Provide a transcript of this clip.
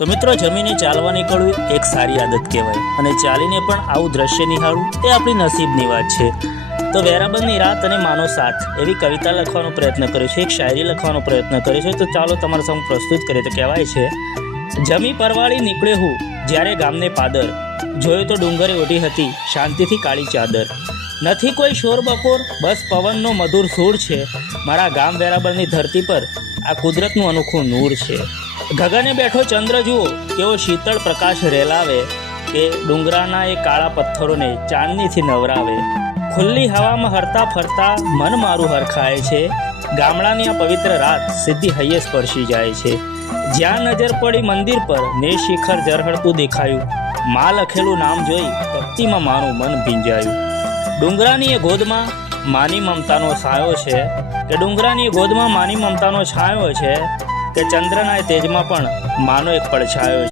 તો મિત્રો, જમીને ચાલવા નીકળવું એક સારી આદત કહેવાય અને ચાલીને પણ આવું દ્રશ્ય નિહાળવું એ આપણી નસીબની વાત છે। તો વેરાબંધની રાત અને માનો સાથ એવી કવિતા લખવાનો પ્રયત્ન કર્યો છે, એક શાયરી લખવાનો પ્રયત્ન કર્યો છે। તો ચાલો તમારા સામે પ્રસ્તુત કરીએ। તો કહેવાય છે, જમી પરવાળી નીકળ્યો હું જ્યારે ગામને પાદર, જોયો તો ડુંગરે ઓઢી હતી શાંતિથી કાળી ચાદર। નથી કોઈ શોર બકોર, બસ પવનનો મધુર સૂર છે, મારા ગામ વેરાબંધની ધરતી પર આ કુદરતનું અનોખું નૂર છે। ગગને બેઠો ચંદ્ર જુઓ કેવો શીતળ પ્રકાશ રેલાવે, કે ડુંગરાના એ કાળા પથ્થરોને ચાંદનીથી નવરાવે। ખુલ્લી હવામાં હરતા ફરતા મન મારું હરખાય છે, ગામડાની આ પવિત્ર રાત સીધી હૈયે સ્પર્શી જાય છે। જ્યાં નજર પડી મંદિર પર ને શિખર ઝરહળતું દેખાયું, માં લખેલું નામ જોઈ ભક્તિમાં મારું મન ભીંજાયું। ડુંગરાની એ ગોદમાં માની મમતાનો છાયો છે, કે ડુંગરાની એ ગોદમાં માની મમતાનો છાયો છે, કે ચંદ્રના એ તેજમાં પણ માનો એક પડછાયો છે।